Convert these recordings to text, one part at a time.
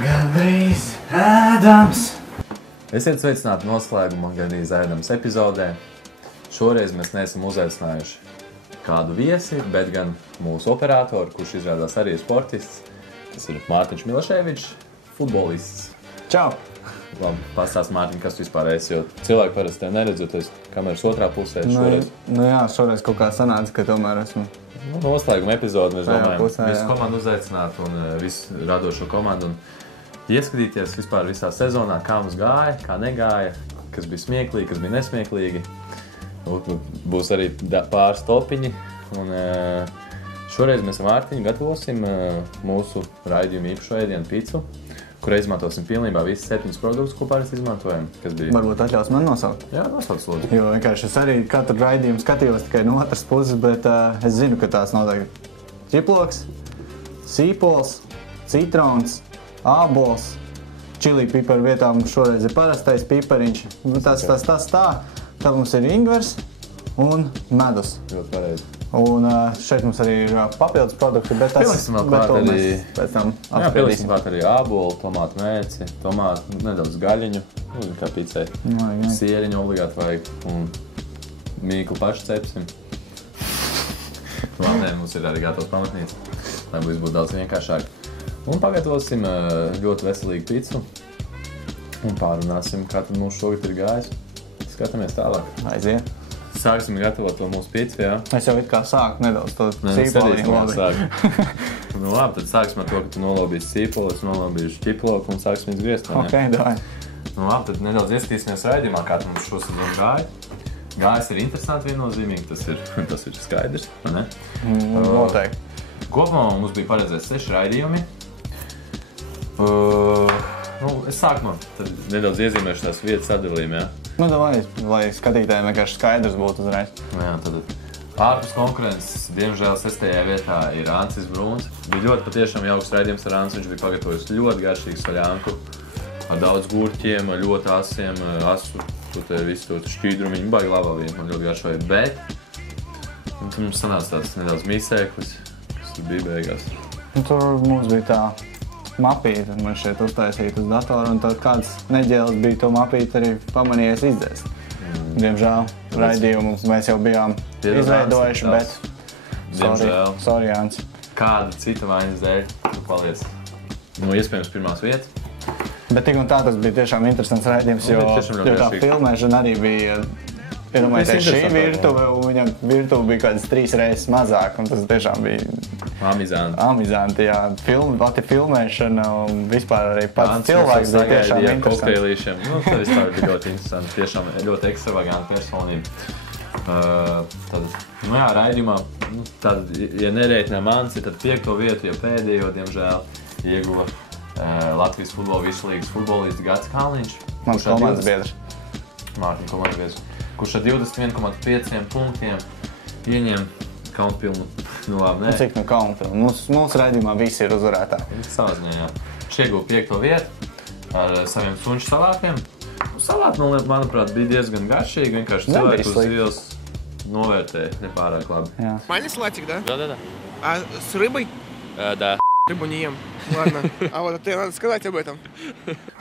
Gandrīz ēdams. Esiet sveicināti noslēguma gandrīz ēdams epizodē. Šoreiz mēs neesam uzaicinājuši kādu viesi, bet gan mūsu operatoru, kurš izrādās arī sportists. Tas ir Mārtiņš Milaševičs, futbolists. Čau! Labi, pastāst Mārtiņ, kas tu vispār esi, jo cilvēki parasti tev neredz, jo tu esi kameras otrā pusē šoreiz. Šoreiz kaut kā sanāca, ka tomēr esmu. Noslēguma epizode, mēs domājam, pusē, visu komandu uzaicināt un visu radošo komandu un ieskatīties vispār visā sezonā, kā mums gāja, kā negāja, kas bija smieklīgi, kas bija nesmieklīgi. Būs arī pāris topiņi un šoreiz mēs ar Mārtiņu gatavosim mūsu raidījumu īpašo ēdienu picu, kurā izmantosim pilnībā visus 7 produktus, ko parasti izmantojam. Kas bija? Varbūt atļaus man nosaukt? Jā, nosauc lūdzu. Jo vienkārši es arī katru raidījumu skatījos tikai no otras puses, bet es zinu, ka tās noteikti ķiploks, sīpols, citrons, ābols, čili piparu vietā mums šoreiz ir parastais pipariņš. Tā mums ir ingvers un medus. Ļoti pareizi. Un šeit mums arī ir papildus produkti, bet Pieliksim vēl klāt arī, pēc tam pieliksim klāt arī ābolu, tomātu mēci, tomātu, nedaudz gaļiņu, kā picei, sieriņu obligāti vajag un mīklu pašu cepsim. Nē, mums ir arī gatavs pamatnīca, lai viss būtu daudz vienkāršāk. Un pagatavosim ļoti veselīgu picu un pārunāsim, kā tad mums šogad ir gājis. Skatāmies tālāk. Aiziet. Sāksim gatavot to mūsu picu, jā? Es jau it kā sāku nedaudz to sīpoliņu labi. Nu labi, tad sāksim ar to, ka tu nolobīsi sīpoli, es nolobīšu ķiploku un sāksim viņus griezt. Ok, davai. Nu labi, tad nedaudz ieskatīsimies raidījumā, kā mums šo sezonu gāja. Gājas ir interesanti viennozīmīgi, tas ir skaidrs, vai ne? Noteikti. Kopumā mums bija paredzēts 6 raidījumi. Es sāku no nedaudz iezīmēšu tās vietas sadalījumu, jā? Nu, lai skatītājiem vienkārši skaidrs būtu uzreiz. Jā, tad ārpus konkurences, diemžēl 6. vietā ir Ancis Brūns. Bija ļoti patiešām jauks raidījums ar Anci, viņš bija pagatavojis ļoti garšīgu saļānku ar daudz gurķiem, ar ļoti asiem, visu to šķīdrumiņu, baigi labā vien, man ļoti garšoja, bet mums sanāca tāds nedaudz mīsēklis, kas tur bija beigās. Tur mums bija tā mapīte, man šeit uztaisīt uz datoru, un tad kāds neģēlis bija to mapīti arī pamanījies izdzēst. Diemžēl raidījumu mēs jau bijām izveidojuši, bet sorry, Anci. Kāda cita vainas dēļ tu paliec? Nu, iespējams, pirmās vietas. Bet tik un tā tas bija tiešām interesants raidījums, jo tā filmēšana arī bija, iedomājieties, šī virtuve, un viņam virtuve bija kādas 3 reizes mazāk, un tas tiešām bija amizanti, jā. Pati filmēšana un vispār arī pats cilvēks bija tiešām interesanti. Kokteilīšiem. Tas vispār bija ļoti interesanti. Tiešām ļoti ekstravaganta personība. Tad, raidījumā, ja nereiķinām Anci, tad 5. vietu, ja pēdējo, diemžēl, ieguva Latvijas futbola vislīgas futbolists Gats Kalniņš. Mans komandas biedrs. Mārtiņa komandas biedrs. Kurš ar 21,5 punktiem ieņem kaunpilnu. Nu labi, nē. Cik kaunpilnu? Mūsu raidījumā visi ir uzvarētāji. Savā ziņā, jā. Viņš ieguva 5. vietu ar saviem sunču salātiem. Salāti, manuprāt, bija diezgan garšīgi. Vienkārši cilvēku uz ielas novērtēja nepārāk labi. Нормальный салатик, да? Да. А с рыбой? Да. Рыбу не ем. Ладно. А вот тебе надо сказать об этом.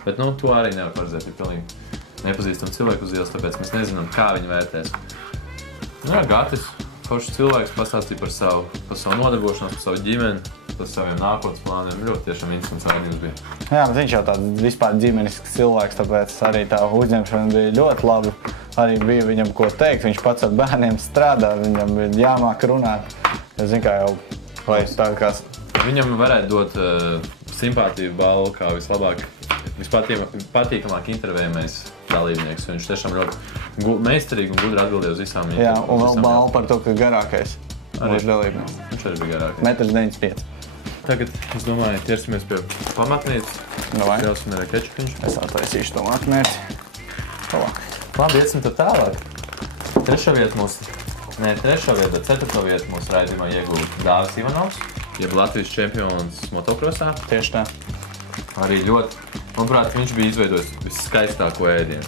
Bet, to arī nevar paredzēt, ir pilnīgi nepazīstam cilvēku uz ielas, tāpēc mēs nezinām, kā viņi vērtēs. Gatis. Foršs cilvēks pastāstīja par savu nodarbošanos, par savu ģimeni, par saviem nākotnes plāniem. Ļoti tiešām interesants raidījums bija. Jā, bet viņš jau tāds vispār ģimenisks cilvēks, tāpēc arī tā uzņemšana bija ļoti labi. Arī bija viņam ko teikt, viņš pats ar bērniem strādā, viņam ir jāmāk runāt. Es zinu, kā jau, vai tā kā... Viņam varētu dot simpātiju balvu kā vispatīkamāk intervējamais dalībnieks. Viņš tiešām ļoti meistarīgi un gudri atbildēja uz visām jautājumiem. Jā, un vēl balvu par to, ka garākais būs dalībnieks. Viņš arī bija garākais. 1,95 m. Tagad, es domāju, ķersimies pie pamatnīcas. Ļausim arī kečupiņš. Es atlaisīšu to matmērci. Labi, iesim tad tālāk. 3. vieta, bet 4. vieta mūsu raidījumā ieguva Dāvis Ivanovs, jeb Latvijas čempions motokrosā. Tieši tā. Arī ļoti, manuprāt, viņš bija izveidojis viskaistāko ēdienu.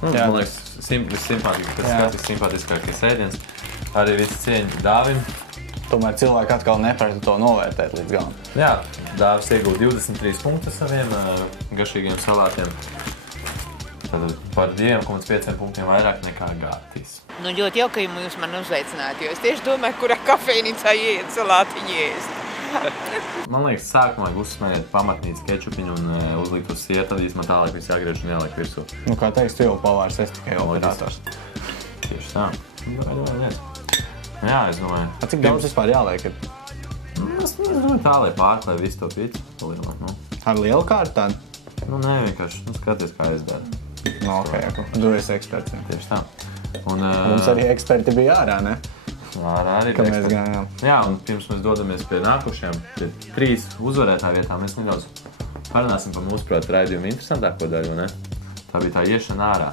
Man liekas, vissimpātiskākais ēdiens. Arī viss cieņa Dāvim. Tomēr cilvēki atkal neprata to novērtēt līdz galam. Jā, Dāvis iegūda 23 punktus saviem garšīgiem salātiem. Tātad par 2,5 punktiem vairāk nekā Gārtīs. Nu, ļoti jauka, ja jūs man uzveicināt, jo es tieši domāju, kurā kafejnīcā ieiet salātiņu ēst. Man liekas, sākumā uzsmējiet pamatnīcu kečupiņu un uzlikt uz sieru, tad īstenībā tālāk viss jāgriež un jāliek virsū. Nu, kā teiks, tu jau pavārs, es tikai operators. Tieši tā. Jā, es domāju. Cik daudz vispār jāliek? Es domāju tā, lai pārklāj visu to pīci. Ar lielu kārtu tādu? Nu, nē, vienkārši skaties, kā es daru. Nu, ok, tu esi eksperts. Tieši tā. Mums arī eksperti bija ārā, ne? Arī ka mēs gājām. Jā, un pirms mēs dodamies pie nākošajām, pie 3 uzvarētāju vietām, mēs nedaudz parunāsim par mūsu prāt raidījumu interesantāko daļu, ne? Tā bija tā iešana ārā.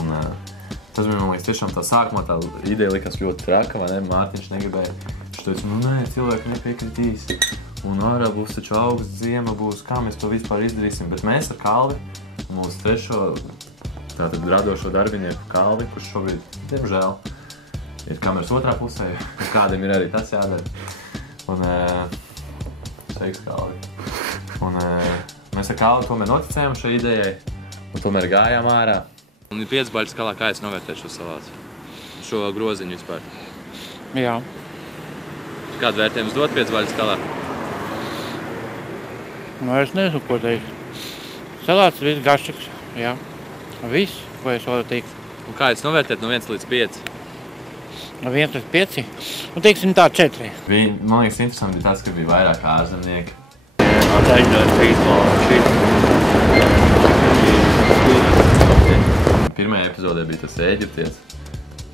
Un tas bija, man liekas, tiešām tā sākumā tā ideja likās ļoti traka, vai ne? Mārtiņš negribēja. Viņš teica, nu nē, cilvēki nepiekritīs. Un ārā būs taču augsts, ziema būs, kā mēs to vispār izdarīsim. Bet mēs ar Kalvi, mūsu trešo, tātad radošo darbinieku Kalvi, kurš šobrīd, diemžēl, ir kameras otrā pusē, kādam ir arī tas jādara. Un sveiks, Kalvi. Un mēs ar Kalvi tomēr noticējām šai idejai un tomēr gājām ārā. Un ir 5 baļu skalā, kā es novērtēju šo salātu? Šo groziņu vispār. Jā. Kādu vērtējumus dot 5 baļu skalā? Nu, es nezinu, ko teikt. Salāts viss garšīgs, jā. Viss, ko es varu teikt. Un kā es novērtētu no 1 līdz 5? No 1 līdz 5? Nu, teiksim tā 4. Man liekas, interesanti bija tas, ka bija vairāk ārzemnieki. Pirmajā epizodē bija tas ēģiptietis,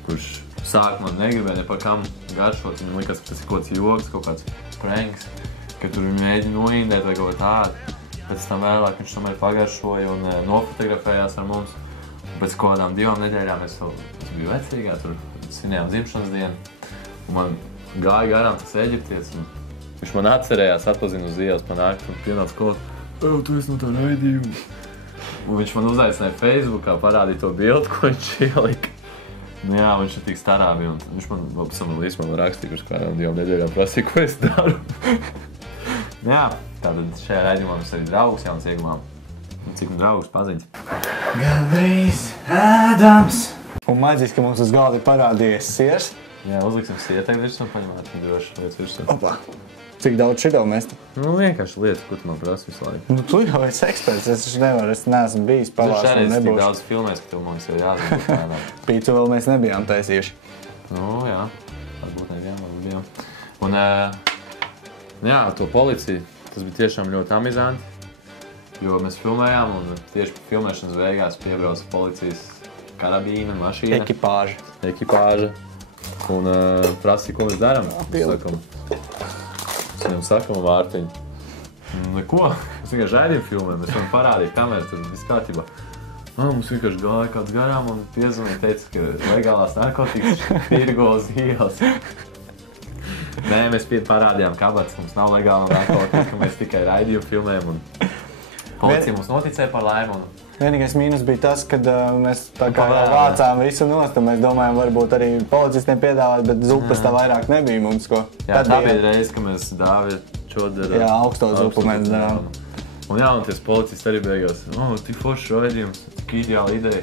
kurš sākumā negribēja ne par kam garšot. Viņam likās, ka tas ir kaut kāds joks, kaut kāds pranks, ka tur viņi mēģina noindēt vai kaut tādu. Pēc tam vēlāk viņš tomēr pagaršoja un nofotografējās ar mums. Un pēc kaut kādām 2 nedēļām es biju vecīgā, tur svinējām dzimšanas dienu. Un man gāja garām tas ēģiptietis. Viņš man atcerējās, atpazina uz ielas pa nakti un pienāca klāt. Tu esi no tā raidījuma. Un viņš man uzaicināja Facebookā, parādīja to bildi, ko viņš ielika. Nu jā, viņš ir tik starā bija. Viņš man pēc tam līdz rakstīja, kurš kādām 2 nedēļām prasīja, ko es daru. Jā, tātad šajā raidījumā mums arī draugs jauns iegumā. Cik draugs paziņas? Gandrīz ēdams. Un maģiski mums uz galda ir parādījies siers. Jā, uzliksim sietekli virsmu un paņemāt droši lietas virsmu. Opa! Cik daudz šito mest? Nu, vienkārši lietas, ko tu man prasi visu laiku. Nu, tu jau esi eksperts, es nevaru, es neesmu bijis pavārs un nebūšu. Tik daudz filmēs, ka tev mums jau jāzina kādā. Pīcu vēl mēs nebijām taisījuši. Nu, jā. Varbūt nebijām. Un, jā, to policiju, tas bija tiešām ļoti amizanti, jo mēs filmējām un tieši pie filmēšanas beigās piebrauca policijas karabīna, mašīna. Ekipāža. Un prasīja, ko mēs darām. Mēs viņam sakam Mārtiņu. Neko, mēs vienkārši raidījumu filmējam, mēs varam parādīt kameru, tur viss kārtībā. Mums vienkārši gāja kāds garām un piezvanīja, teica, ka legālās narkotikas tirgo uz ielas. Nē, mēs parādījām kabatas, mums nav legāla narkotika, ka mēs tikai raidījumu filmējam un policija mums noticēja par laimu. Vienīgais mīnus bija tas, kad mēs tā kā vācām visu nost, un mēs domājam, varbūt arī policistiem piedāvāt, bet zupas tā vairāk nebija mums ko. Jā, tā bija reize, ka mēs Dāvi čodara. Jā, augsto zupu mēs darām. Un jā, un ties policists arī beigās. Tik foršs raidījums, tik ideāla ideja.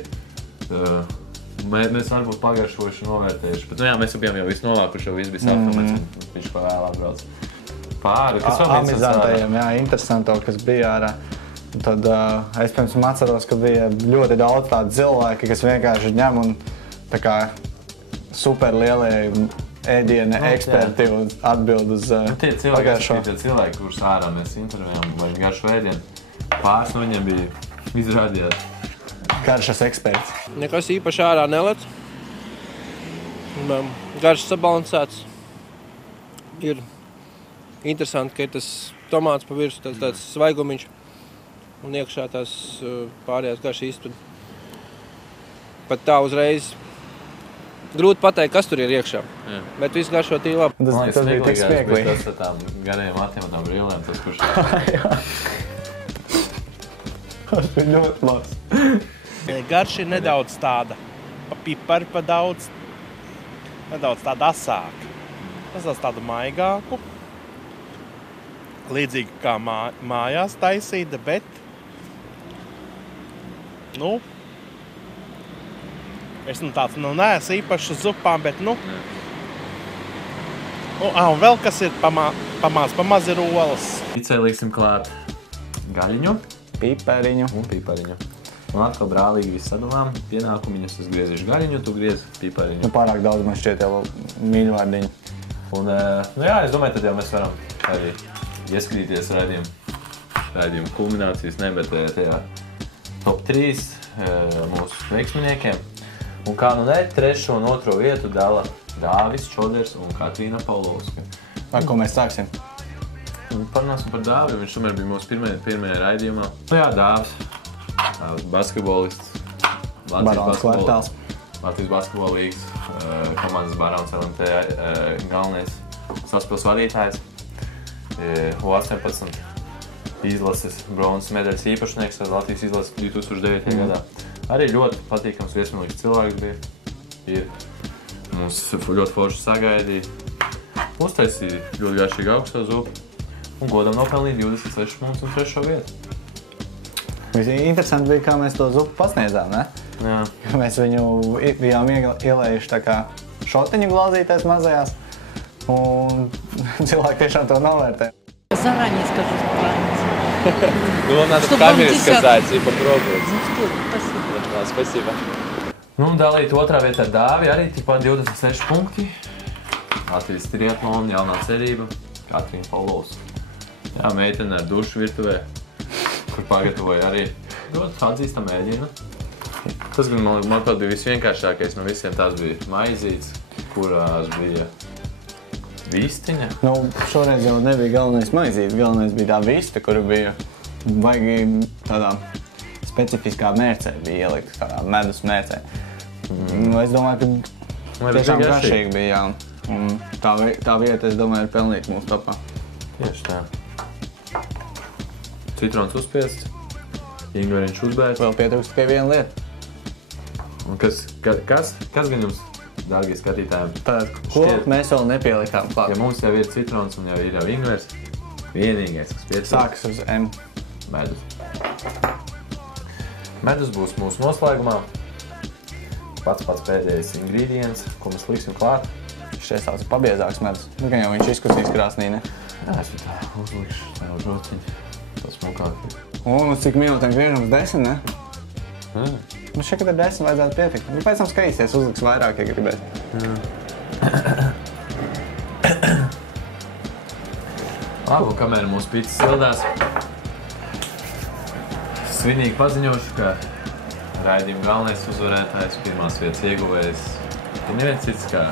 Mēs varbūt pagaršojuši un novērtējuši. Bet nu jā, mēs bijām jau visu novākuši, jau viss bija sākumēts, un viņš pa vēl atbrauc. Pāri, kas vēl amizantajiem, jā, interesanto, kas bija ārā. Tad es pirms atceros, ka bija ļoti daudz tādu cilvēki, kas vienkārši ņem un tā kā super lielie ēdiena eksperti un atbild uz pagaršo. Tie cilvēki, kurus ārā mēs intervējām, vai garšo ēdienu, pāris no viņiem bija izrādījās. Garšas eksperts. Nekas īpaši ārā nelec. Garšas sabalansēts. Ir interesanti, ka ir tas tomāts pa virsu, tāds svaigumiņš. Un iekšā tās pārējās garšas iztur. Pat tā uzreiz grūti pateikt, kas tur ir iekšā. Jā. Bet viss garšo tī labi. Tas bija tik smieklīgi. Tas ar tām garajiem matiem un tām brillēm, tas kurš... Tas bija ļoti labs. Garša ir nedaudz tāda, pa pipari pa daudz, nedaudz tāda asāka. Tas tādu maigāku. līdzīgi kā mājās taisīta, bet, es tāds, neesmu īpaši uz zupām, bet, un vēl kas ir pamaz ir olas. Picē liksim klāt gaļiņu Pipariņu. un pipariņu. Un atkal brālīgi visu sadalām. Pienākumiņus es griezīšu gaļiņu, tu griezi pipariņu. Pārāk daudz man šķiet jau mīļvārdiņu. Un, es domāju, tad jau mēs varam arī ieskatīties raidījumu kulminācijas, bet tajā top 3 mūsu veiksminiekiem. Un kā trešo un otro vietu dala Dāvis Čoders un Katrīna Paulovska. Ar ko mēs sāksim? Parunāsim par Dāvi, viņš tomēr bija mūsu pirmajā raidījumā. Dāvis, basketbolists, Latvijas basketbola līgas komandas Barons LMT galvenais saspils vadītājs. U18 izlases bronzas medaļas īpašnieks ar Latvijas izlases 2009. gadā. Arī ļoti patīkams viesmīlīgs cilvēks bija. Mums ļoti forši sagaidīja. Uztaisīja ļoti garšīgu augsto zupu un godam nopelnīja 26 punktus un 3. vietu. Interesanti bija, kā mēs to zupu pasniedzām, ne? Jā. Mēs viņu bijām ielējuši tā kā šotiņu glāzītēs mazajās, un cilvēki tiešām to novērtē. Заранее скажу правильно. Надо в Чтобы камере вам сказать и попробовать. Что, спасибо. Да, спасибо. Dalīt otrā vietā Dāvi, arī tikpat 26 punkti. Latvijas triatlona, jaunā cerība, Katrīna Paulovska. Jā, meitene ar dušu virtuvē, kur pagatavoja arī ļoti atzīstama ēdiena. Tas, manuprāt, bija visvienkāršākais no visiem. Tās bija maizītes, kurās bija vistiņa. Šoreiz jau nebija galvenais maizītes, galvenais bija tā vista, kura bija baigi tādā specifiskā mērcē, bija ielikt tādā medus mērcē. Es domāju, ka tiešām garšīgi bija, jā. Tā vieta, es domāju, ir pelnīta mūsu topā. Tieši tā. Citrons uzspiests, ingveriņš uzbērts. Vēl pietrūkst tikai viena lieta. Un kas gan jums, dārgie skatītājiem? Tātad, ko mēs vēl nepielikām klāt? Ja mums jau ir citrons un jau ir ingvers, vienīgais, kas pietrūkst. Sākas uz M. Medus. Medus būs mūsu noslēgumā. Pats pēdējais ingredients, ko mēs liksim klāt. Šeit tāds pabiezāks medus. Gan jau viņš izkusīs krāsnī, ne? Jā, es tā uzlikšu tev žociņu. Tas smukāk. Un uz cik minūtēm griežams 10, ne? Šeit, kad ir 10, vajadzētu pietikt. Pēc tam skatīsies, uzliks vairāk, ja gribēs. Labi, kamēr mūsu pīcis sildās, svinīgi paziņošu, ka raidījuma galvenais uzvarētājs, pirmās vietas ieguvējs ir neviens cits kā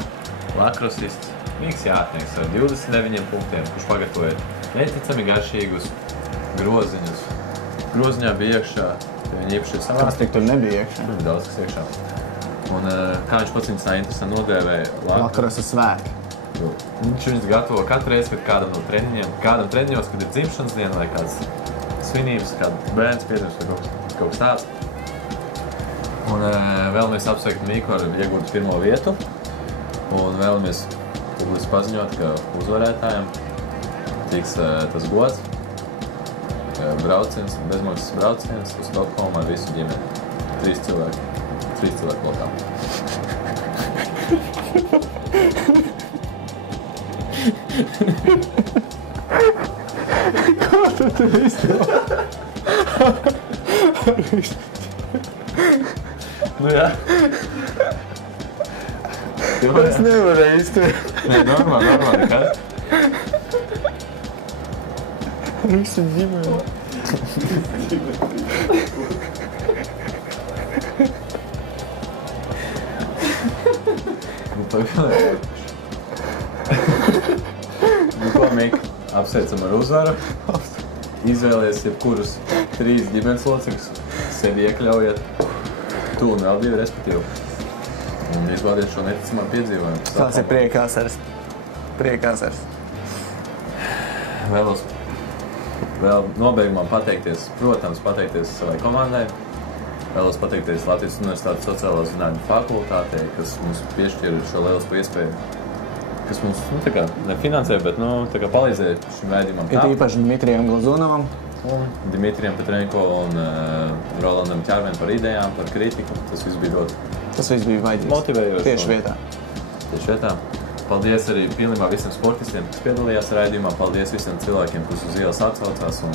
lakrosists Mīks Jātnieks ar 29 punktiem, kurš pagatavoja neticami garšīgus groziņus. Groziņā bija iekšā, viņi īpaši savā. Kas tik tur nebija iekšā? Daudz kas iekšā. Un kā viņš pats viņus tā interesanti nodēvēja Lakrosas svētki. Viņš viņus gatavo katru reizi, kad kādam no treniņiem, kādam treniņos, kad ir dzimšanas diena vai kāds svinības, kāds bērns piedzims vai kaut kas tāds. Un vēlamies apsveikt Mīku ar iegūtu 1. vietu. Un vēlamies publiski paziņot, ka uzvarētājiem tiks tas gods, bezmaksas brauciens uz Stokholmu ar visu ģimeni. 3 cilvēku lokā. Ko tu izdomā? Jā. Es nevarēju izturēt. Nē, normāli, nekas. Visu ģimeni. Ko, Mika, apsveicam ar uzvaru. Izvēlies jebkurus 3 ģimenes locekļus, sevi iekļaujiet. Tu un vēl 2, respektīvi. Un izbaudiet šo neticamā piedzīvojumu. Tas ir priekāsars. Vēl nobeigumā pateikties savai komandai. Vēlos pateikties Latvijas Universitātes sociālo zinātņu fakultātei, kas mums piešķira šo lielisku iespēju kas mums, tā kā nefinansē, bet, tā kā palīdzēja šim raidījumam. Ir īpaši Dmitrijam Glazunovam. Un Dimitrijam Petrenko un Rolandam Ķermeni par idejām, par kritiku. Tas viss bija vajadzīgs. Motivējoši. Tieši vietā. Paldies arī pilnībā visiem sportistiem, kas piedalījās raidījumā. Paldies visiem cilvēkiem, kas uz ielas atsaucās un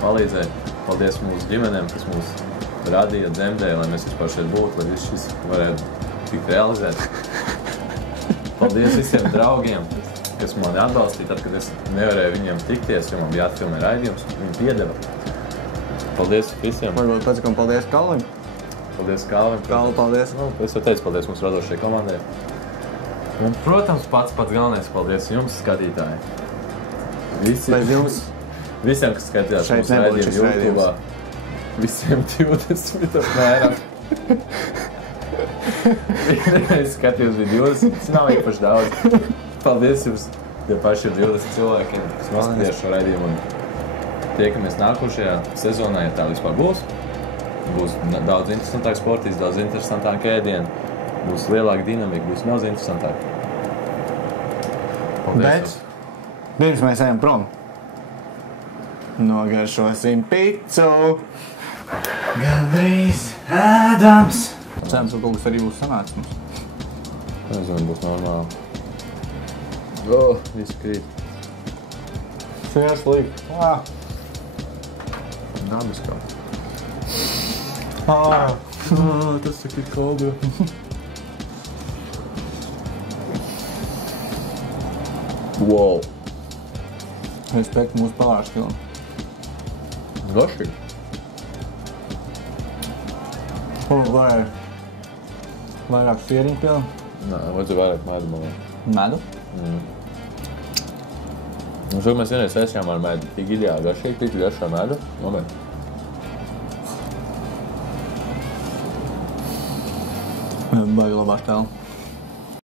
palīdzēja. Paldies mūsu ģimenēm, kas mūs radīja, dzemdēja, lai mēs vispār šeit būtu, lai viss šis varētu tikt realizēt. Paldies visiem draugiem, kas mani atbalstīja tad, kad es nevarēju viņiem tikties, jo man bija jāatfilmē raidījums. Viņi piedeva. Paldies visiem. Varbūt pēc, paldies Kalvim. Paldies Kalvim. Kalvi, paldies. Es jau teicu, paldies mūsu radošajai komandai. Un, protams, pats galvenais paldies jums, skatītāji. Bez jums. Visiem, kas skatījās mūsu raidījumu YouTube'ā. Visiem 20 apmēram. Es skatījos bija 20, tas nav īpaši daudz. Paldies jums, ja paši ir 20 cilvēki, kas noskatījās šo raidījumu. Tiekamies nākošajā sezonā, ja tā vispār būs. Būs daudz interesantāk sportīs, daudz interesantāk ēdienu. Būs lielāka dinamika, būs daudz interesantāk. Bet, pirms mēs ejam prom, nogaršosim picu. Gandrīz ēdams. Cerams, ka kaut kas arī būs sanācis mums. Nezinu, būs normāli. Viss krīt. Sieras likt. Dabiskā. Tas tik ir koldi. Wow. Respekt mūsu palārstilam. Garšīgi. Vairāk sieriņu pilam? Nē, vajadzēja vairāk medu, man liekas. Medu? Un šo mēs vienreiz ēsjām ar medu. Tik ideāli garšīgi, tik garšā medu. Moment. Baigi labā štēla.